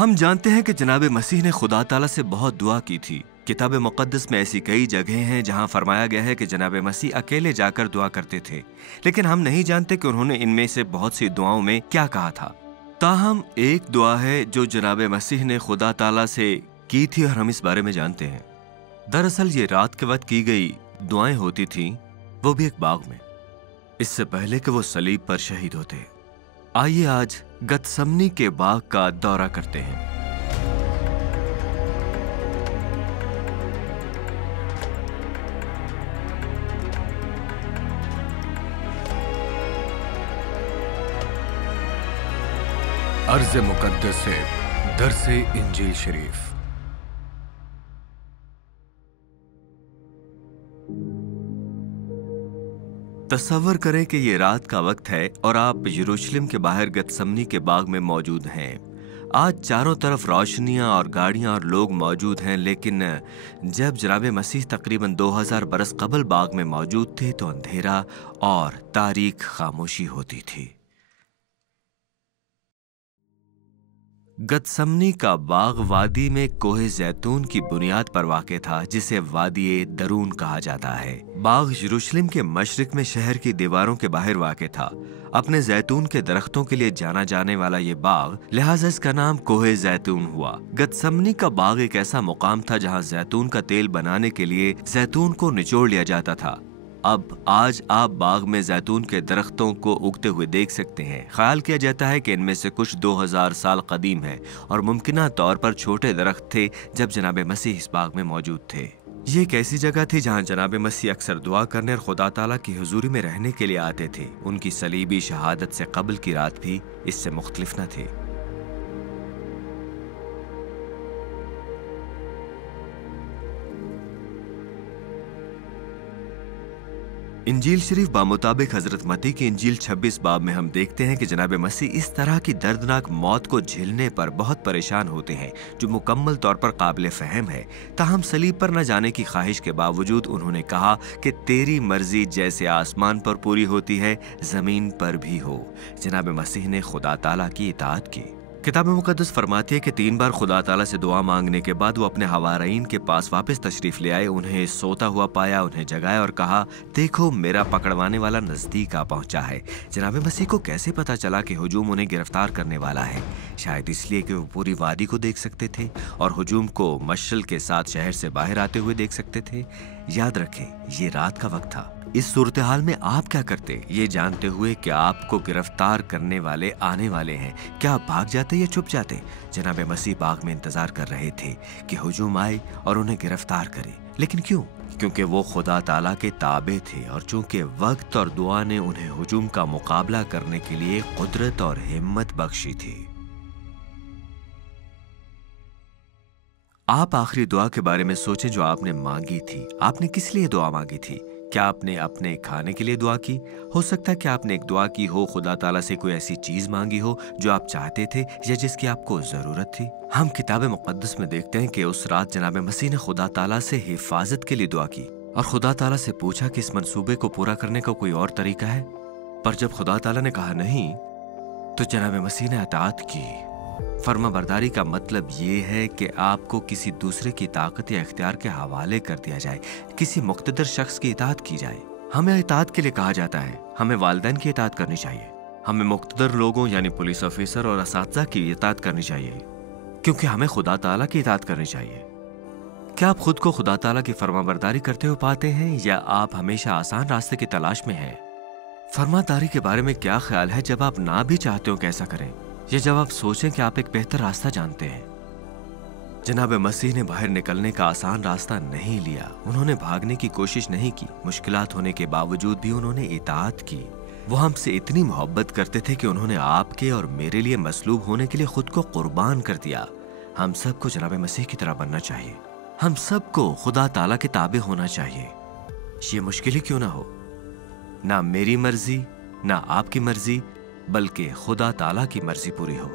ہم جانتے ہیں کہ جناب مسیح نے خدا تعالیٰ سے بہت دعا کی تھی۔ کتاب مقدس میں ایسی کئی جگہیں ہیں جہاں فرمایا گیا ہے کہ جناب مسیح اکیلے جا کر دعا کرتے تھے، لیکن ہم نہیں جانتے کہ انہوں نے ان میں سے بہت سی دعاؤں میں کیا کہا تھا۔ تاہم ایک دعا ہے جو جناب مسیح نے خدا تعالیٰ سے کی تھی اور ہم اس بارے میں جانتے ہیں۔ دراصل یہ رات کے وقت کی گئی دعائیں ہوتی تھیں، وہ بھی ایک باغ میں، اس سے پہلے کہ وہ صلیب پر شہید ہوتے۔ آئیے آج گتسمنی کے باغ کا دورہ کرتے ہیں۔ عرض مقدس سے درس انجیل شریف۔ تصور کریں کہ یہ رات کا وقت ہے اور آپ یروشلم کے باہر گتسمنی کے باغ میں موجود ہیں۔ آج چاروں طرف روشنیاں اور گاڑیاں اور لوگ موجود ہیں، لیکن جب جناب مسیح تقریباً 2000 برس قبل باغ میں موجود تھے تو اندھیرا اور تاریک خاموشی ہوتی تھی۔ گتسمنی کا باغ وادی میں کوہ زیتون کی بنیاد پر واقع تھا، جسے وادی درون کہا جاتا ہے۔ باغ یروشلم کے مشرق میں شہر کی دیواروں کے باہر واقع تھا۔ اپنے زیتون کے درختوں کے لیے جانا جانے والا یہ باغ، لہٰذا اس کا نام کوہ زیتون ہوا۔ گتسمنی کا باغ ایک ایسا مقام تھا جہاں زیتون کا تیل بنانے کے لیے زیتون کو نچوڑ لیا جاتا تھا۔ اب آج آپ باغ میں زیتون کے درختوں کو اگتے ہوئے دیکھ سکتے ہیں۔ خیال کیا جاتا ہے کہ ان میں سے کچھ 2000 سال قدیم ہیں اور ممکنہ طور پر چھوٹے درخت تھے جب جناب مسیح اس باغ میں موجود تھے۔ یہ ایک ایسی جگہ تھی جہاں جناب مسیح اکثر دعا کرنے اور خدا تعالیٰ کی حضوری میں رہنے کے لیے آتے تھے۔ ان کی صلیبی شہادت سے قبل کی رات بھی اس سے مختلف نہ تھی۔ انجیل شریف بامطابق حضرت متی کی انجیل 26 باب میں ہم دیکھتے ہیں کہ جناب مسیح اس طرح کی دردناک موت کو جھیلنے پر بہت پریشان ہوتے ہیں، جو مکمل طور پر قابل فہم ہے۔ تاہم صلیب پر نہ جانے کی خواہش کے باوجود انہوں نے کہا کہ تیری مرضی جیسے آسمان پر پوری ہوتی ہے، زمین پر بھی ہو۔ جناب مسیح نے خدا تعالیٰ کی اطاعت کی۔ کتاب مقدس فرماتی ہے کہ 3 بار خدا تعالیٰ سے دعا مانگنے کے بعد وہ اپنے حوارئین کے پاس واپس تشریف لے آئے، انہیں سوتا ہوا پایا، انہیں جگایا اور کہا، دیکھو میرا پکڑوانے والا نزدیک آ پہنچا ہے۔ جناب مسیح کو کیسے پتا چلا کہ ہجوم انہیں گرفتار کرنے والا ہے؟ شاید اس لیے کہ وہ پوری وادی کو دیکھ سکتے تھے اور ہجوم کو مشعل کے ساتھ شہر سے باہر آتے ہوئے دیکھ سکتے تھے۔ یاد رکھیں، یہ رات کا وقت تھا۔ اس صورتحال میں آپ کیا کرتے، یہ جانتے ہوئے کہ آپ کو گرفتار کرنے والے آنے والے ہیں؟ کیا آپ بھاگ جاتے یا چھپ جاتے؟ جناب مسیح باغ میں انتظار کر رہے تھے کہ ہجوم آئے اور انہیں گرفتار کرے، لیکن کیوں؟ کیونکہ وہ خدا تعالیٰ کے تابع تھے، اور چونکہ وقت اور دعا نے انہیں ہجوم کا مقابلہ کرنے کے لیے قدرت اور ہمت بخشی تھی۔ آپ آخری دعا کے بارے میں سوچیں جو آپ نے مانگی تھی۔ آپ نے کس لیے دعا مانگی تھی؟ کیا آپ نے اپنے کھانے کے لیے دعا کی؟ ہو سکتا ہے کہ آپ نے ایک دعا کی ہو، خدا تعالیٰ سے کوئی ایسی چیز مانگی ہو جو آپ چاہتے تھے یا جس کی آپ کو ضرورت تھی۔ ہم کتاب مقدس میں دیکھتے ہیں کہ اس رات جناب مسیح نے خدا تعالیٰ سے حفاظت کے لیے دعا کی اور خدا تعالیٰ سے پوچھا کہ اس منصوبے کو پورا کرنے کا کوئی اور طریقہ ہے۔ پر جب خدا تعالیٰ نے کہا نہیں، تو جناب مسیح نے اطاعت کی۔ فرما برداری کا مطلب یہ ہے کہ آپ کو کسی دوسرے کی طاقت یا اختیار کے حوالے کر دیا جائے، کسی مقتدر شخص کی اطاعت کی جائے۔ ہمیں اطاعت کے لیے کہا جاتا ہے، ہمیں والدین کی اطاعت کرنی چاہیے، ہمیں مقتدر لوگوں یعنی پولیس آفیسر اور اساتذہ کی اطاعت کرنی چاہیے، کیونکہ ہمیں خدا تعالیٰ کی اطاعت کرنی چاہیے۔ کیا آپ خود کو خدا تعالیٰ کی فرما برداری کرتے ہوئے پاتے ہیں یا آپ ہمیشہ آسان راستے کی تلاش میں ہیں؟ فرما داری کے بارے میں کیا خیال ہے جب آپ نہ بھی چاہتے ہو کہ ایسا کریں، یا جب آپ سوچیں کہ آپ ایک بہتر راستہ جانتے ہیں؟ جناب مسیح نے باہر نکلنے کا آسان راستہ نہیں لیا، انہوں نے بھاگنے کی کوشش نہیں کی۔ مشکلات ہونے کے باوجود بھی انہوں نے اطاعت کی۔ وہ ہم سے اتنی محبت کرتے تھے کہ انہوں نے آپ کے اور میرے لیے مصلوب ہونے کے لیے خود کو قربان کر دیا۔ ہم سب کو جناب مسیح کی طرح بننا چاہیے، ہم سب کو خدا تعالیٰ کے تابع ہونا چاہیے، یہ مشکل ہی کیوں نہ ہو۔ نہ میری مرضی نہ آپ کی مرضی، بلکہ خدا تعالیٰ کی مرضی پوری ہو۔